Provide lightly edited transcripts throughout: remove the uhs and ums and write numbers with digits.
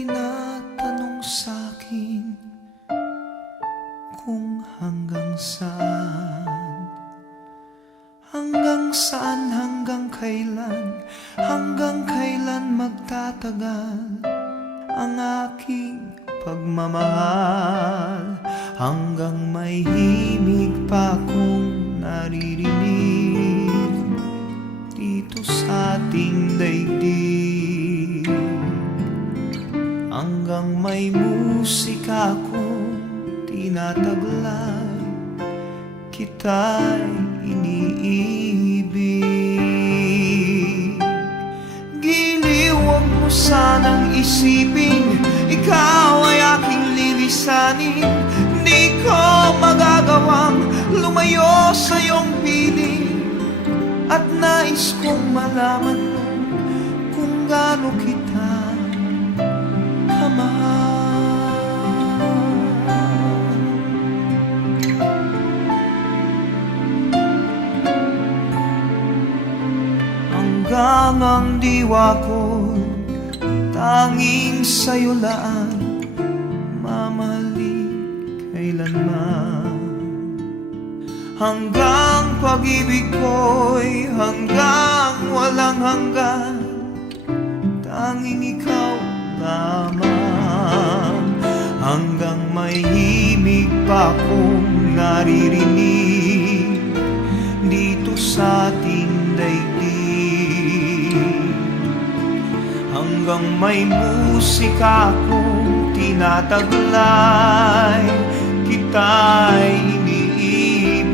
tinatanong sa'kin kung hanggang saan, hanggang kailan magtatagal ang aking pagmamahal, hanggang may himig pa akong naririnig dito sa ating daigdig, hanggang may musika akong tinataglay, kita'y iniibig. Giliw, huwag mo sanang isipin ikaw ay aking lilisanin. Di ko magagawang lumayo sa iyong piling, at nais kong malaman mo kung gaano kita kamahal. Hanggang ang diwa ko tanging sa'yo lang mamahalin kailanman, hanggang pag-ibig ko'y hanggang walang hanggan, tanging ikaw lamang, hanggang may himig pa akong naririnig dito sa ating daigdig, hanggang may musika akong tinataglay, kita'y iniibig.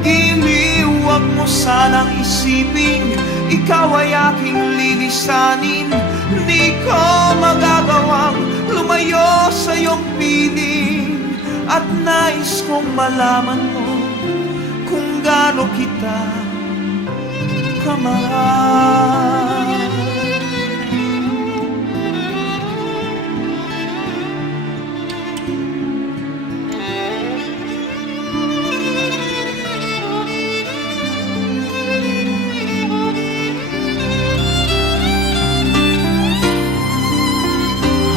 Giliw, huwag mo sanang isipin ikaw ay aking lilisanin. Di ko magagawang lumayo sa iyong piling, at nais kong malaman mo kung gaano kita kamahal.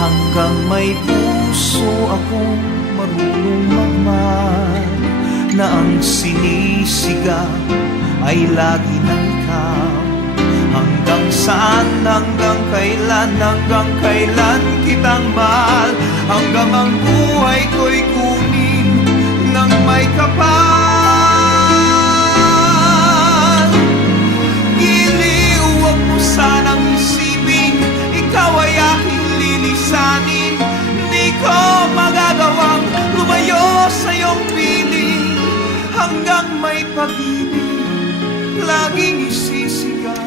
Hanggang may puso akong marunong magmahal, na ang sinisigaw ay lagi ng ikaw. Hanggang saan, hanggang kailan kitang mahal, hanggang ang buhay ko'y kunin ng may kapal. Giliw, huwag mo sanang isipin ikaw ay aking lilisanin. Di ko magagawang lumayo sa iyong piling, hanggang may pag-ibig laging isisigaw